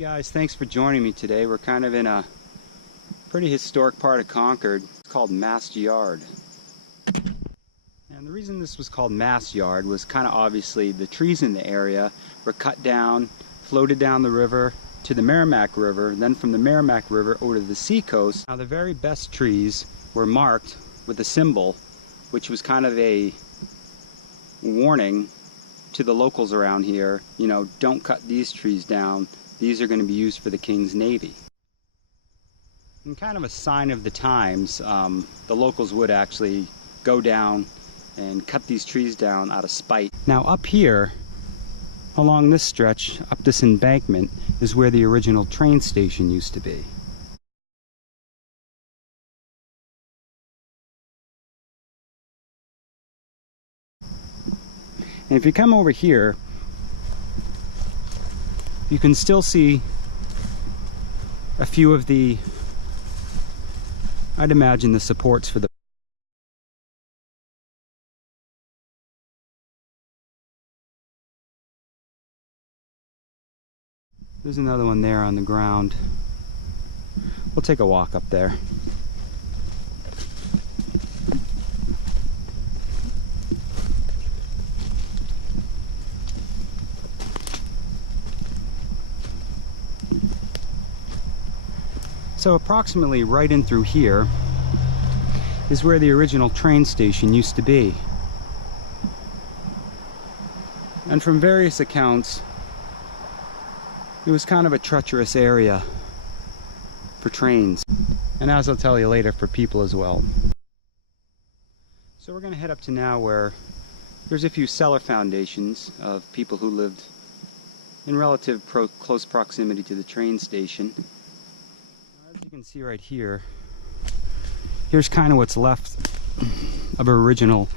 Guys, thanks for joining me today. We're kind of in a pretty historic part of Concord. It's called Mast Yard. And the reason this was called Mast Yard was kind of obviously the trees in the area were cut down, floated down the river to the Merrimack River, then from the Merrimack River over to the seacoast. Now the very best trees were marked with a symbol, which was kind of a warning to the locals around here, you know, don't cut these trees down. These are going to be used for the King's Navy. And kind of a sign of the times, the locals would actually go down and cut these trees down out of spite. Now up here, along this stretch, up this embankment, is where the original train station used to be. And if you come over here, you can still see a few of the, I'd imagine, the supports for the. There's another one there on the ground. We'll take a walk up there. So approximately right in through here is where the original train station used to be. And from various accounts, it was kind of a treacherous area for trains. And as I'll tell you later, for people as well. So we're going to head up to now where there's a few cellar foundations of people who lived in relative close proximity to the train station. As you can see right here, here's kind of what's left of an original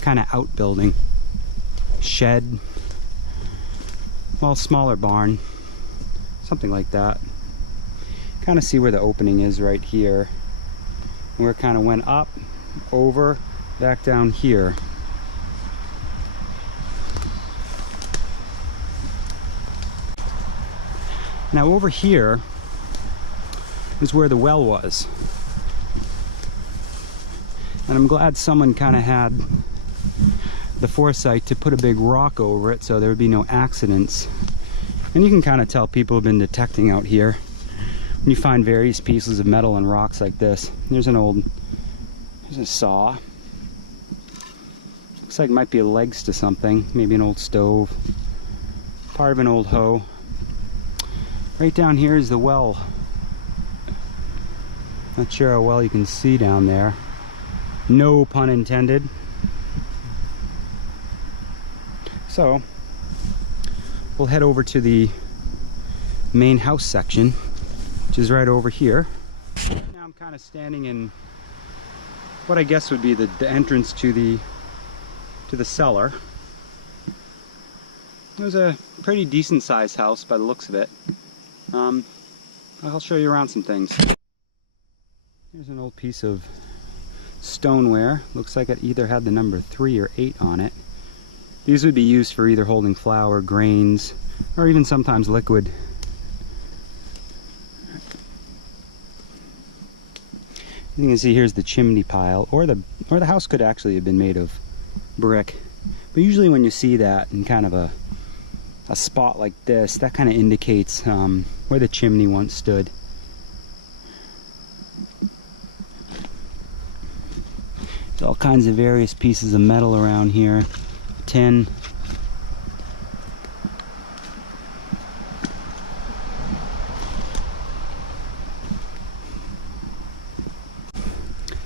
kind of outbuilding. Shed, well, smaller barn, something like that. Kind of see where the opening is right here. And where it kind of went up, over, back down here. Now over here is where the well was. And I'm glad someone kind of had the foresight to put a big rock over it so there would be no accidents. And you can kind of tell people have been detecting out here when you find various pieces of metal and rocks like this. There's a saw. Looks like it might be legs to something, maybe an old stove, part of an old hoe. Right down here is the well. Not sure how well you can see down there. No pun intended. So, we'll head over to the main house section, which is right over here. Now I'm kind of standing in what I guess would be the entrance to the cellar. It was a pretty decent sized house by the looks of it. I'll show you around some things. Here's an old piece of stoneware. Looks like it either had the number 3 or 8 on it. These would be used for either holding flour, grains, or even sometimes liquid. You can see here's the chimney pile, or the house could actually have been made of brick. But usually when you see that in kind of a spot like this, that kind of indicates where the chimney once stood. There's all kinds of various pieces of metal around here. Tin.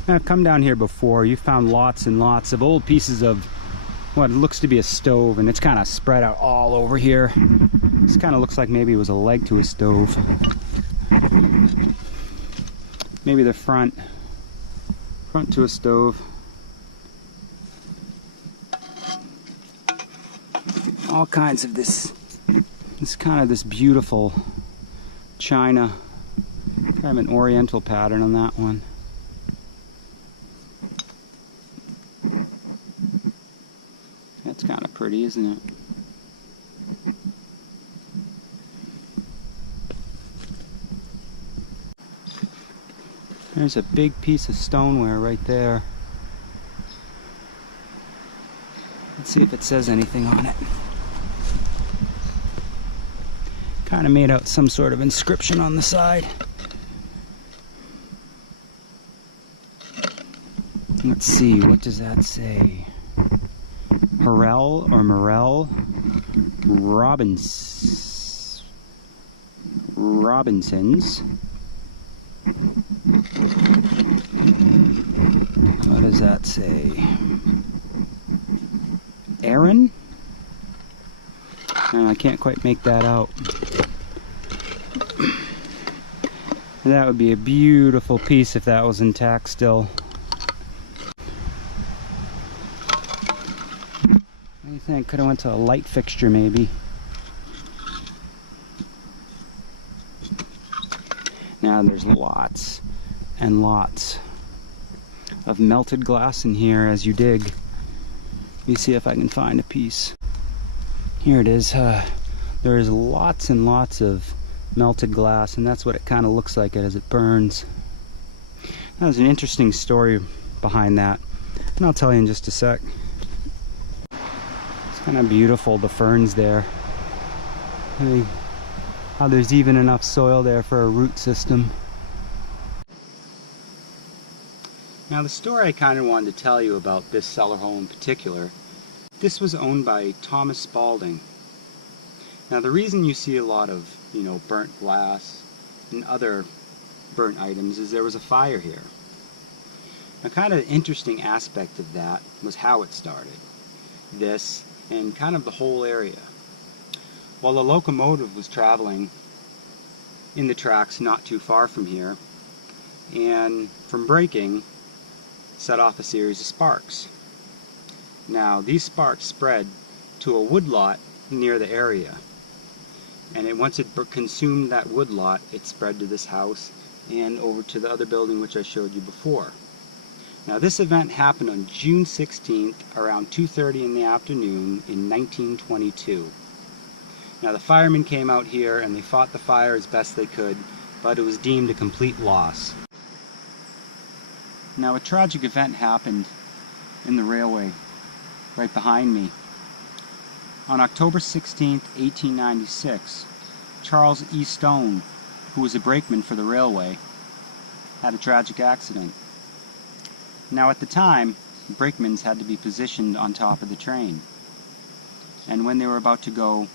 I've come down here before. You found lots and lots of old pieces of what looks to be a stove, and it's kind of spread out all over here. This kind of looks like maybe it was a leg to a stove. Maybe the front to a stove. All kinds of this beautiful china, kind of an oriental pattern on that one. That's kind of pretty, isn't it? There's a big piece of stoneware right there. Let's see if it says anything on it. Kind of made out some sort of inscription on the side. Let's see, what does that say? Harrell or Morel Robinsons. What does that say? Aaron? I can't quite make that out. That would be a beautiful piece if that was intact still. What do you think? Could have went to a light fixture maybe. Now there's lots and lots of melted glass in here as you dig. Let me see if I can find a piece. Here it is. There's lots and lots of melted glass, and that's what it kind of looks like as it burns. There's an interesting story behind that, and I'll tell you in just a sec. It's kind of beautiful, the ferns there. How there's even enough soil there for a root system. Now the story I kind of wanted to tell you about this cellar hole in particular, this was owned by Thomas Spaulding. Now the reason you see a lot of, burnt glass and other burnt items is there was a fire here. Now kind of the interesting aspect of that was how it started. This and kind of the whole area. While the locomotive was traveling in the tracks not too far from here, and from braking, set off a series of sparks. Now these sparks spread to a woodlot near the area, and once it consumed that woodlot, it spread to this house and over to the other building which I showed you before. Now this event happened on June 16th around 2:30 in the afternoon in 1922. Now the firemen came out here and they fought the fire as best they could, but it was deemed a complete loss. Now a tragic event happened in the railway right behind me. On October 16th, 1896, Charles E. Stone, who was a brakeman for the railway, had a tragic accident. Now at the time, brakemans had to be positioned on top of the train. And when they were about to go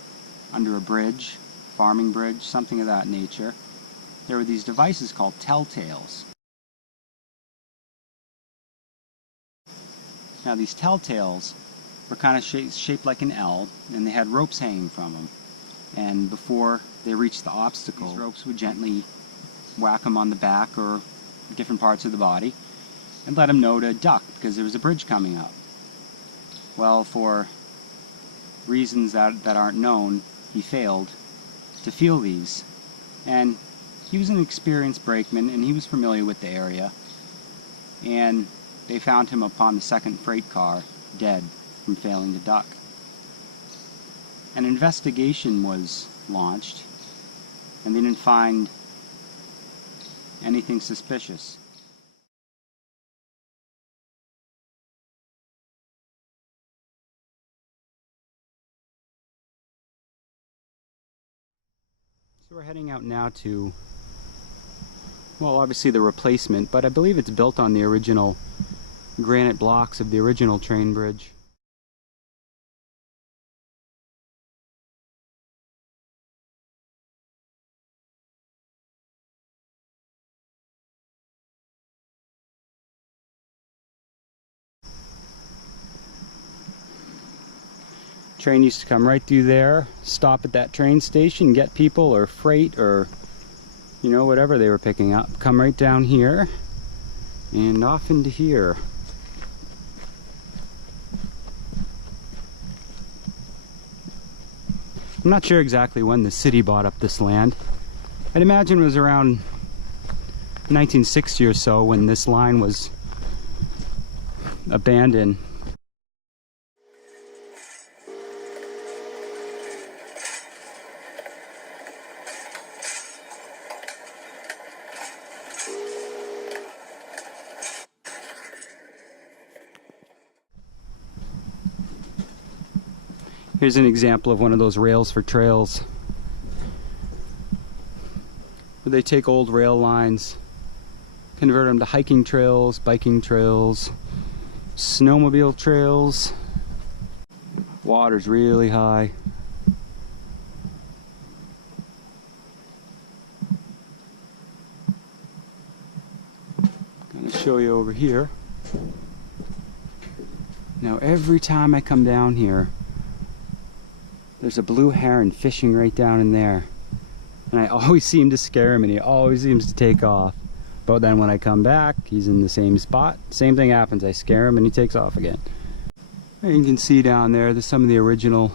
under a bridge, farming bridge, something of that nature, there were these devices called telltales. Now these telltales were kind of shaped like an L, and they had ropes hanging from them. And before they reached the obstacle, these ropes would gently whack them on the back or different parts of the body and let them know to duck because there was a bridge coming up. Well, for reasons that aren't known, he failed to feel these. And he was an experienced brakeman and he was familiar with the area. And they found him upon the second freight car, dead from failing to duck. An investigation was launched, and they didn't find anything suspicious. So we're heading out now to, well, obviously the replacement, but I believe it's built on the original granite blocks of the original train bridge. Train used to come right through there, stop at that train station, get people or freight or whatever they were picking up, come right down here and off into here. I'm not sure exactly when the city bought up this land. I'd imagine it was around 1960 or so when this line was abandoned. Here's an example of one of those rails for trails, where they take old rail lines, convert them to hiking trails, biking trails, snowmobile trails. Water's really high. Gonna show you over here. Now every time I come down here, there's a blue heron fishing right down in there. And I always seem to scare him and he always seems to take off. But then when I come back, he's in the same spot. Same thing happens, I scare him and he takes off again. And you can see down there, there's some of the original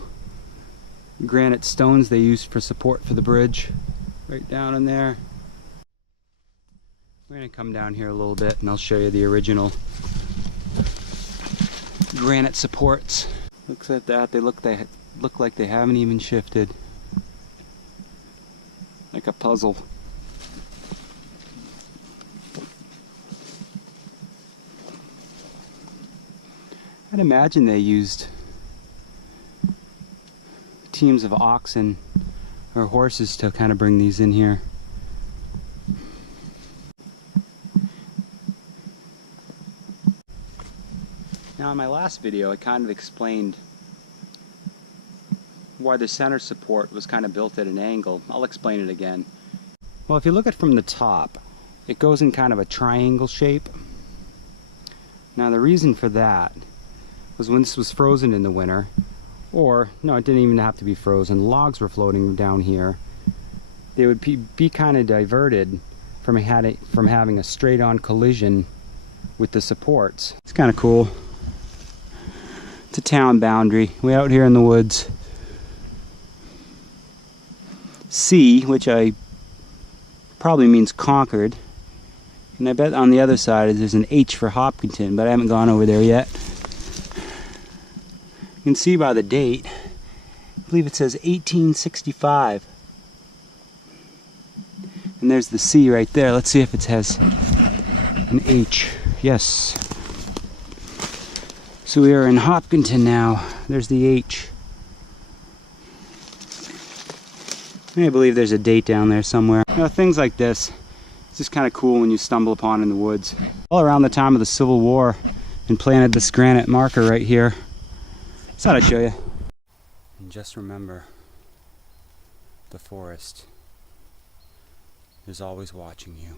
granite stones they used for support for the bridge. Right down in there. We're gonna come down here a little bit and I'll show you the original granite supports. Looks at that, they look like they haven't even shifted. Like a puzzle. I'd imagine they used teams of oxen or horses to kind of bring these in here. Now in my last video I kind of explained why the center support was kind of built at an angle. I'll explain it again. Well, if you look at it from the top, it goes in kind of a triangle shape. Now the reason for that was when this was frozen in the winter, or no, it didn't even have to be frozen, logs were floating down here, they would be kind of diverted from having a straight-on collision with the supports. It's kind of cool. It's a town boundary, way out here in the woods. C, which I probably means Concord, and I bet on the other side there's an H for Hopkinton, but I haven't gone over there yet. You can see by the date, I believe it says 1865. And there's the C right there. Let's see if it has an H. Yes. So we are in Hopkinton now. There's the H. I believe there's a date down there somewhere. You know, things like this, it's just kind of cool when you stumble upon in the woods. All around the time of the Civil War, and planted this granite marker right here. Just thought I'd show you. And just remember, the forest is always watching you.